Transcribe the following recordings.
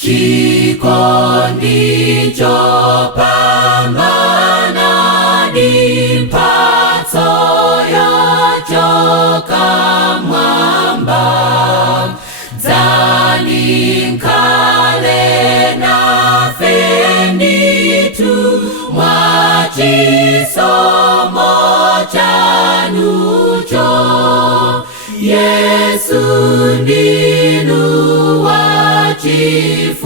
chikondi chopambana ndi mphatso yochoka mwamba. Dzani nkhale nafe ndithu mwachisomo chanucho. Yesu ndinu wachifundo,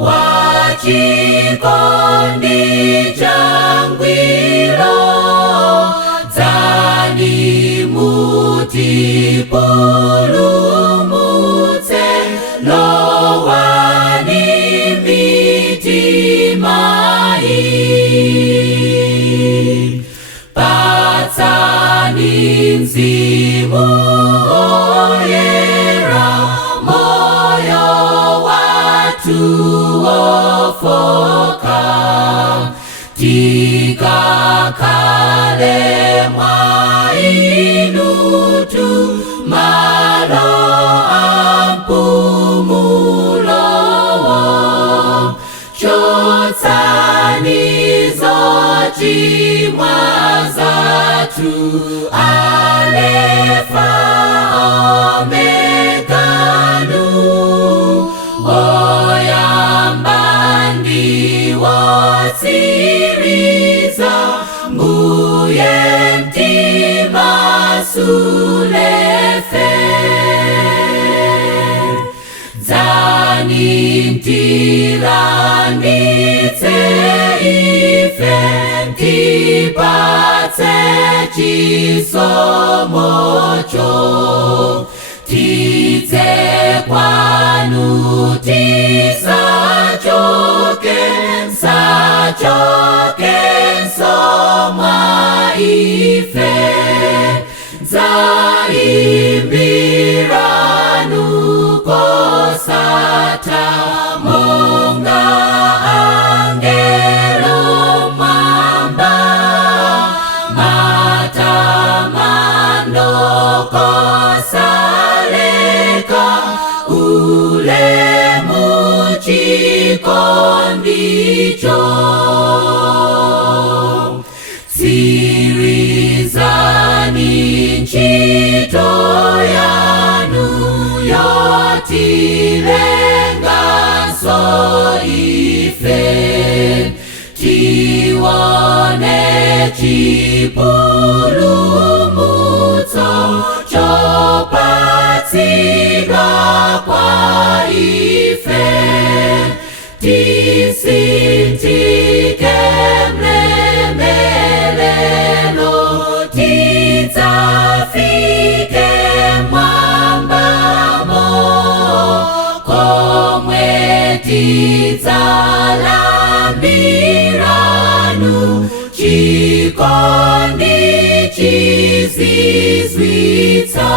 wachikondi changwiro. Dzani mutipulumutse, lowani mitima iyi. Patsani Mzimu Oyera, moyo watu ofoka. Tikakale mwa inutu, malo ampumulo. Chotsani zochimwa zathu, Alefa Omeganu. Oyamba ndi wotsiriza, Mbuye mtima sulefe. Dzani mtilanditse ife, tipatse chisomocho. Tidze kwanu tisachoke, sachoke nsomwa ife. Dzaimbiranu kosata, monga angelo mwamba. Matamando kosaleka, ulemu chikondicho. Tsirizani ntchito yanu yotilenganso ife. Tiwone chipulumutso chopatsidwa kwa ife. Tisintike mlemelelo, tidzafike mwambamo. Komwe tidzalambiranu, chikondi chizizwitsa.